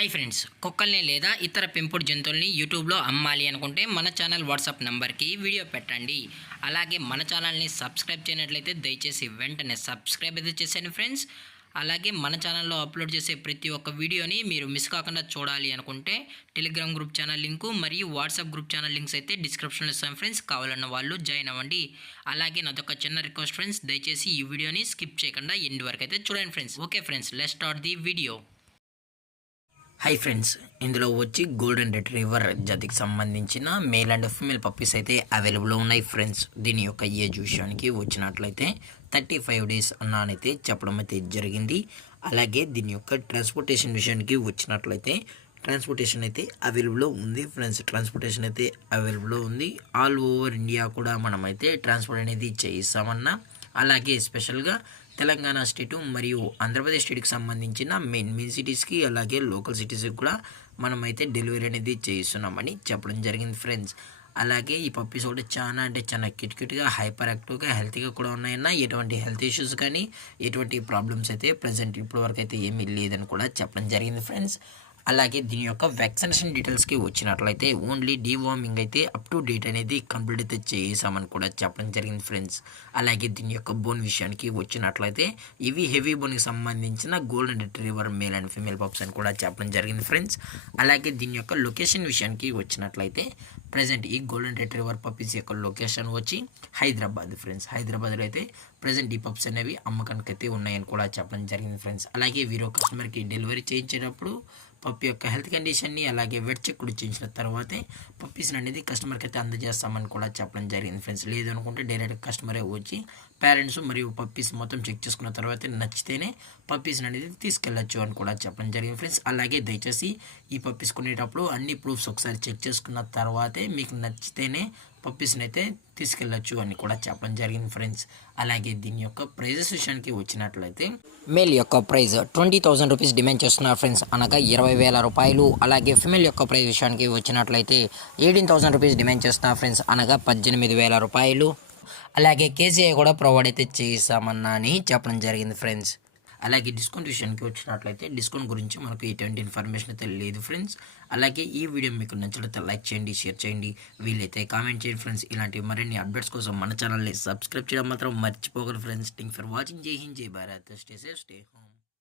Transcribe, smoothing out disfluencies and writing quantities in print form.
Hi friends, కుక్కల్ని లేదా ఇతర పెంపుడు జంతువుల్ని యూట్యూబ్లో అమ్మాలి అనుకుంటే మన ఛానల్ వాట్సాప్ నెంబర్కి వీడియో పెట్టండి. అలాగే మన ఛానల్ని సబ్స్క్రైబ్ చేయనట్లయితే దయచేసి వెంటనే సబ్స్క్రైబ్ అయితే చేసేయండి ఫ్రెండ్స్. అలాగే మన ఛానల్లో అప్లోడ్ చేసే ప్రతి ఒక్క వీడియోని మీరు మిస్ కాకుండా చూడాలి అనుకుంటే టెలిగ్రామ్ గ్రూప్ ఛానల్ లింకు మరియు వాట్సాప్ గ్రూప్ ఛానల్ లింక్స్ అయితే డిస్క్రిప్షన్లో ఇస్తాం ఫ్రెండ్స్. కావాలన్న వాళ్ళు జాయిన్ అవ్వండి. అలాగే నాదొక చిన్న రిక్వెస్ట్ ఫ్రెండ్స్, దయచేసి ఈ వీడియోని స్కిప్ చేయకుండా ఎండ్ వరకు అయితే చూడండి friends. Okay friends, let's start the video. Hi friends, ఇందులో వచ్చి గోల్డెన్ రిట్రీవర్ జాతికి సంబంధించిన మేల్ అండ్ ఫీమేల్ పప్పీస్ అయితే అవైలబుల్లో ఉన్నాయి ఫ్రెండ్స్. దీని యొక్క ఏజ్ విషయానికి వచ్చినట్లయితే 35 days అన్నానైతే చెప్పడం అయితే జరిగింది. అలాగే దీని యొక్క ట్రాన్స్పోర్టేషన్ విషయానికి వచ్చినట్లయితే ట్రాన్స్పోర్టేషన్ అయితే అవైలబుల్లో ఉంది ఫ్రెండ్స్. ట్రాన్స్పోర్టేషన్ అయితే అవైలబుల్లో ఉంది. ఆల్ ఓవర్ ఇండియా కూడా మనమైతే ట్రాన్స్పోర్ట్ అనేది చేయిస్తామన్నా. అలాగే స్పెషల్గా తెలంగాణ స్టేటు మరియు ఆంధ్రప్రదేశ్ స్టేట్కి సంబంధించిన మెయిన్ సిటీస్కి అలాగే లోకల్ సిటీస్కి కూడా మనమైతే డెలివరీ అనేది చేయిస్తున్నామని చెప్పడం జరిగింది ఫ్రెండ్స్. అలాగే ఈ పప్పీస్ కూడా చాలా క్యూట్గా హైపర్ యాక్టివ్గా హెల్తీగా కూడా ఉన్నాయన్న. ఎటువంటి హెల్త్ ఇష్యూస్ కానీ ఎటువంటి ప్రాబ్లమ్స్ అయితే ప్రజెంట్ ఇప్పటి వరకు అయితే ఏమీ లేదని కూడా చెప్పడం జరిగింది ఫ్రెండ్స్. అలాగే దీని యొక్క వ్యాక్సినేషన్ డీటెయిల్స్కి వచ్చినట్లయితే ఓన్లీ డీవార్మింగ్ అయితే అప్ టు డేట్ అనేది కంప్లీట్ అయితే చేసామని కూడా చెప్పడం జరిగింది ఫ్రెండ్స్. అలాగే దీని యొక్క బోన్ విషయానికి వచ్చినట్లయితే ఇవి హెవీ బోన్కి సంబంధించిన golden retriever male and female pups అని కూడా చెప్పడం జరిగింది ఫ్రెండ్స్. అలాగే దీని యొక్క లొకేషన్ విషయానికి వచ్చినట్లయితే ప్రజెంట్ ఈ గోల్డెన్ రిట్రీవర్ పప్పీస్ యొక్క లొకేషన్ వచ్చి హైదరాబాద్ ఫ్రెండ్స్. హైదరాబాద్లో అయితే ప్రజెంట్ ఈ పప్స్ అనేవి అమ్మకానికి అయితే ఉన్నాయని కూడా చెప్పడం జరిగింది ఫ్రెండ్స్. అలాగే వీరో కస్టమర్కి డెలివరీ చేయించేటప్పుడు పప్పి యొక్క హెల్త్ కండిషన్ని అలాగే వెట్ చెక్ కూడా చేయించిన తర్వాతే పప్పీస్ని అనేది కస్టమర్కి అయితే అందజేస్తామని కూడా చెప్పడం జరిగింది ఫ్రెండ్స్. లేదు అనుకుంటే డైరెక్ట్ కస్టమరే వచ్చి పేరెంట్స్ మరియు పప్పీస్ మొత్తం చెక్ చేసుకున్న తర్వాత నచ్చితేనే పప్పీస్ని అనేది తీసుకెళ్ళచ్చు అని కూడా చెప్పడం జరిగింది ఫ్రెండ్స్. అలాగే దయచేసి ఈ పప్పీస్ కొనేటప్పుడు అన్ని ప్రూఫ్స్ ఒకసారి చెక్ చేసుకున్న తర్వాతే మీకు నచ్చితేనే పప్పీస్ని అయితే తీసుకెళ్ళచ్చు అని కూడా చెప్పడం జరిగింది ఫ్రెండ్స్. అలాగే దీని యొక్క ప్రైజెస్ విషయానికి వచ్చినట్లయితే మేల్ యొక్క ప్రైజ్ 20,000 రూపీస్ డిమాండ్ చేస్తున్నారు ఫ్రెండ్స్, అనగా 20,000 రూపాయలు. అలాగే ఫిమేల్ యొక్క ప్రైజ్ విషయానికి వచ్చినట్లయితే 18,000 రూపీస్ డిమాండ్ చేస్తున్నారు ఫ్రెండ్స్, అనగా 18,000 రూపాయలు. అలాగే కేజీఐ కూడా ప్రొవైడ్ అయితే చేస్తామన్నా అని చెప్పడం జరిగింది ఫ్రెండ్స్. అలాగే డిస్కౌంట్ విషయానికి వచ్చినట్లయితే డిస్కౌంట్ గురించి మనకు ఎటువంటి ఇన్ఫర్మేషన్ అయితే లేదు ఫ్రెండ్స్. అలాగే ఈ వీడియో మీకు నచ్చినట్లయితే లైక్ చేయండి, షేర్ చేయండి, వీలైతే కామెంట్ చేయండి ఫ్రెండ్స్. ఇలాంటి మరిన్ని అప్డేట్స్ కోసం మన ఛానల్ని సబ్స్క్రైబ్ చేయడం మాత్రం మర్చిపోగలరు ఫ్రెండ్స్. Thank for watching. జై హింద్, జై Bharat. Stay safe, stay home.